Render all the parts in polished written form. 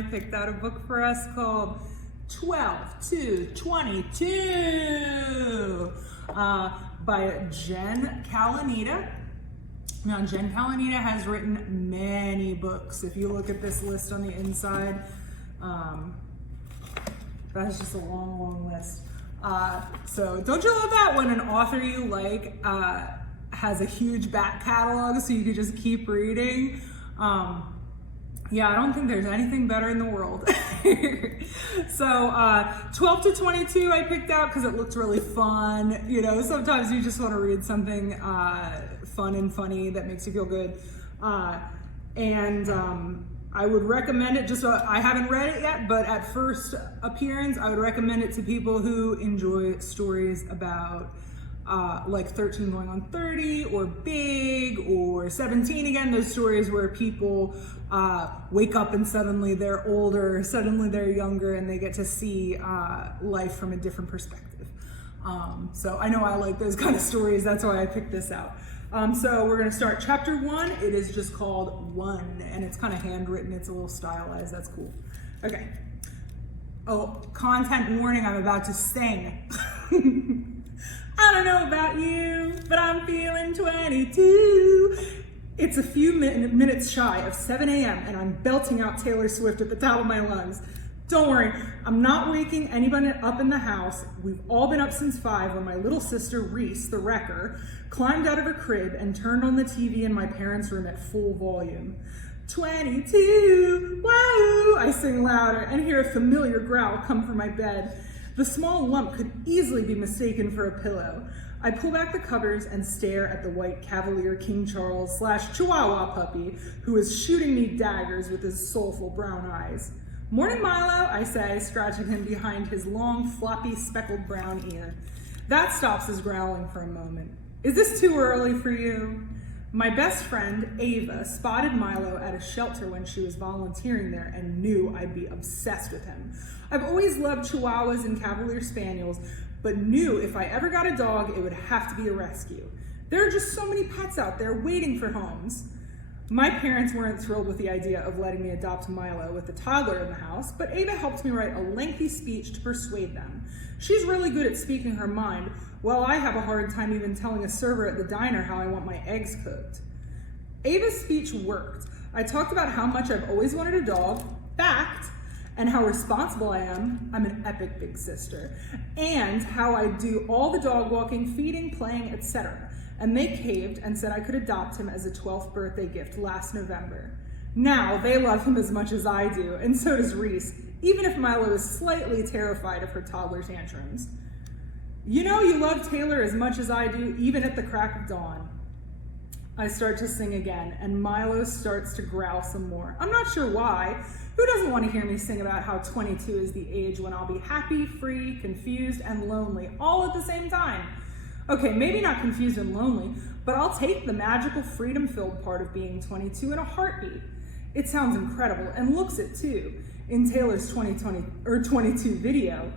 I picked out a book for us called 12 to 22 by Jen Kalanita. Now, Jen Kalanita has written many books. If you look at this list on the inside, that's just a long, long list. So don't you love that when an author you like has a huge back catalog so you can just keep reading? Yeah, I don't think there's anything better in the world. So 12 to 22 I picked out because it looked really fun. You know, sometimes you just want to read something fun and funny that makes you feel good. I would recommend it, I haven't read it yet, but at first appearance, I would recommend it to people who enjoy stories about like 13 going on 30 or Big or 17 again, those stories where people wake up and suddenly they're older, suddenly they're younger, and they get to see life from a different perspective. So I know I like those kind of stories, that's why I picked this out. So we're gonna start chapter 1. It is just called One, and it's kind of handwritten, it's a little stylized, that's cool. Okay. Oh, content warning, I'm about to sing. I don't know about you, but I'm feeling 22. It's a few minutes shy of 7 a.m. and I'm belting out Taylor Swift at the top of my lungs. Don't worry, I'm not waking anybody up in the house. We've all been up since 5 when my little sister, Reese, the wrecker, climbed out of her crib and turned on the TV in my parents' room at full volume. 22, woo! I sing louder and hear a familiar growl come from my bed. The small lump could easily be mistaken for a pillow. I pull back the covers and stare at the white Cavalier King Charles / Chihuahua puppy who is shooting me daggers with his soulful brown eyes. Morning, Milo, I say, scratching him behind his long, floppy, speckled brown ear. That stops his growling for a moment. Is this too early for you? My best friend, Ava, spotted Milo at a shelter when she was volunteering there and knew I'd be obsessed with him. I've always loved Chihuahuas and Cavalier Spaniels, but knew if I ever got a dog, it would have to be a rescue. There are just so many pets out there waiting for homes. My parents weren't thrilled with the idea of letting me adopt Milo with a toddler in the house, but Ava helped me write a lengthy speech to persuade them. She's really good at speaking her mind, while I have a hard time even telling a server at the diner how I want my eggs cooked. Ava's speech worked. I talked about how much I've always wanted a dog, fact, and how responsible I am. I'm an epic big sister. And how I do all the dog walking, feeding, playing, etc. And they caved and said I could adopt him as a 12th birthday gift last November. Now they love him as much as I do, and so does Reese, even if Milo is slightly terrified of her toddler tantrums. You know you love Taylor as much as I do, even at the crack of dawn. I start to sing again, and Milo starts to growl some more. I'm not sure why. Who doesn't want to hear me sing about how 22 is the age when I'll be happy, free, confused, and lonely all at the same time? Okay, maybe not confused and lonely, but I'll take the magical freedom-filled part of being 22 in a heartbeat. It sounds incredible and looks it too in Taylor's 22 video.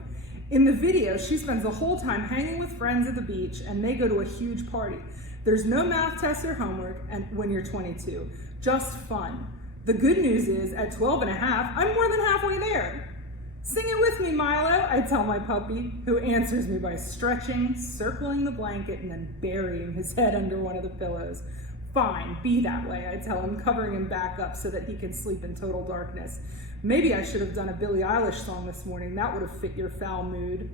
In the video, she spends the whole time hanging with friends at the beach and they go to a huge party. There's no math test or homework when you're 22, just fun. The good news is at 12 and a half, I'm more than halfway there. Sing it with me, Milo, I tell my puppy, who answers me by stretching, circling the blanket, and then burying his head under one of the pillows. Fine, be that way, I tell him, covering him back up so that he can sleep in total darkness. Maybe I should have done a Billie Eilish song this morning. That would have fit your foul mood.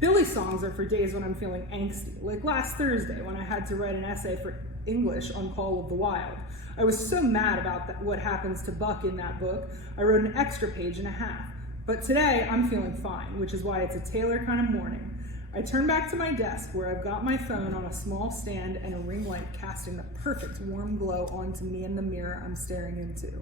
Billie songs are for days when I'm feeling angsty, like last Thursday when I had to write an essay for English on Call of the Wild. I was so mad about what happens to Buck in that book, I wrote an extra page and a half. But today, I'm feeling fine, which is why it's a Taylor kind of morning. I turn back to my desk where I've got my phone on a small stand and a ring light casting the perfect warm glow onto me in the mirror I'm staring into.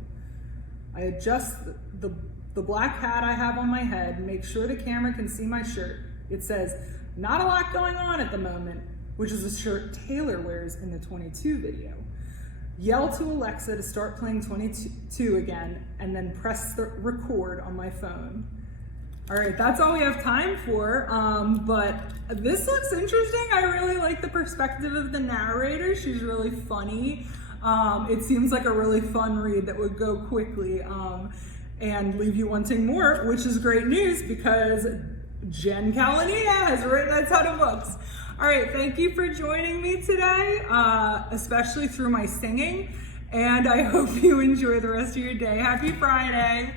I adjust the black hat I have on my head, make sure the camera can see my shirt. It says, "Not a lot going on at the moment," which is a shirt Taylor wears in the 22 video. Yell to Alexa to start playing 22 again, and then press the record on my phone. All right, that's all we have time for, but this looks interesting. I really like the perspective of the narrator. She's really funny. It seems like a really fun read that would go quickly. and leave you wanting more, which is great news because Jen Calanina has written a ton of books. All right, thank you for joining me today, especially through my singing, and I hope you enjoy the rest of your day. Happy Friday.